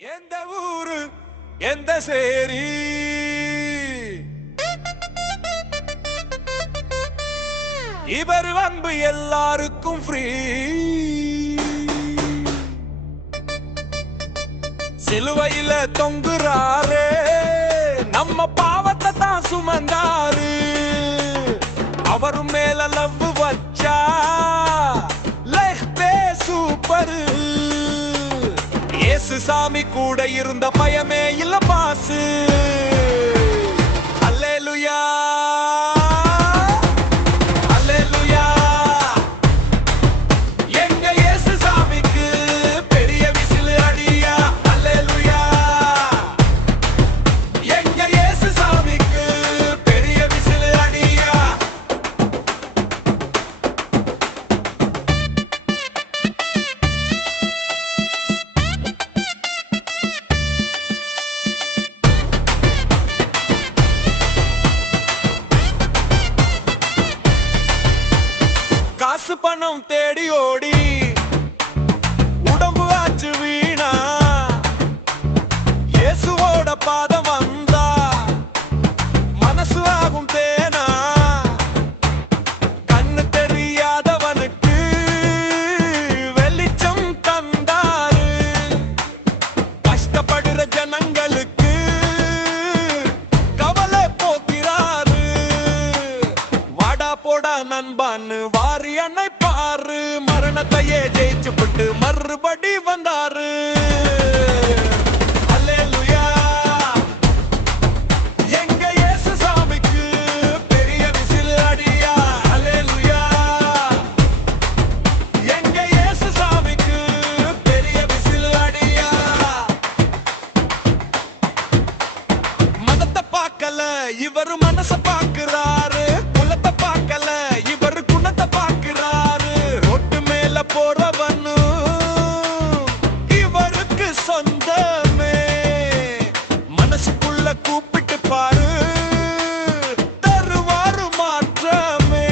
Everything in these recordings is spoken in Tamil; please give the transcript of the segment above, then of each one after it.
எந்த ஊரு எந்த சேரி இவர் அன்பு எல்லாருக்கும் ஃப்ரீ சிலுவையில தொங்குறாரு நம்ம பாவத்தை தான் சுமந்தாரு அவரு மேல லவ் வச்சா லைஃப் சூப்பர் இயேசு சாமி கூட இருந்த பயமே இல்ல பாசு அல்லேலூயா அல்லேலூயா எங்க இயேசு சாமிக்கு பெரிய விசில் அடியா அல்லேலூயா எங்க இயேசு சாமிக்கு பெரிய விசில் அடியா காசு பணம் தேடி ஓடி உடம்பு ஆச்சு வீணா இயேசுவோட பாதம் வந்தா மனசு ஆகும் தேனா கண்ணு தெரியாதவனுக்கு வெளிச்சம் தந்தாரு கஷ்டப்படுற ஜனங்களுக்கு கவலை போக்கிறாரு வாடா போடா நண்பான்னு வாரி அன்னை பாரு மரணத்தையே ஜெயிச்சு விட்டு மறுபடி வந்தாரு அல்லேலூயா எங்க இயேசு சாமிக்கு பெரிய விசில் அடியா அல்லேலூயா எங்க இயேசு சாமிக்கு பெரிய விசில் அடியா மதத்தை பார்க்கல இவரு மனச பார்க்கிறாரு குலத்தை பார்க்கல இவரு குணத்தை பார்க்கிறாரு ரோட்டு மேல போறவனு இவருக்கு சொந்தமே மனசுக்குள்ள கூப்பிட்டு பாரு தருவாரு மாற்றமே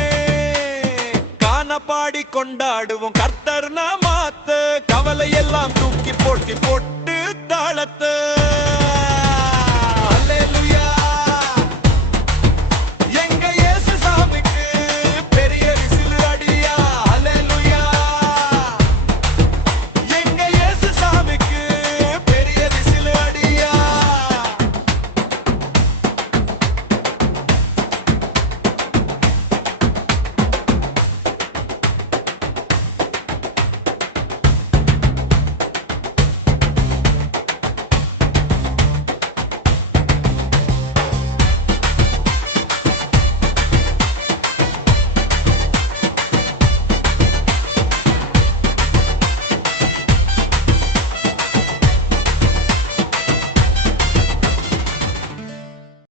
காண பாடி கொண்டாடுவோம் கர்த்தர் நாமத்தை கவலை எல்லாம் தூக்கி போட்டு தாளத்தை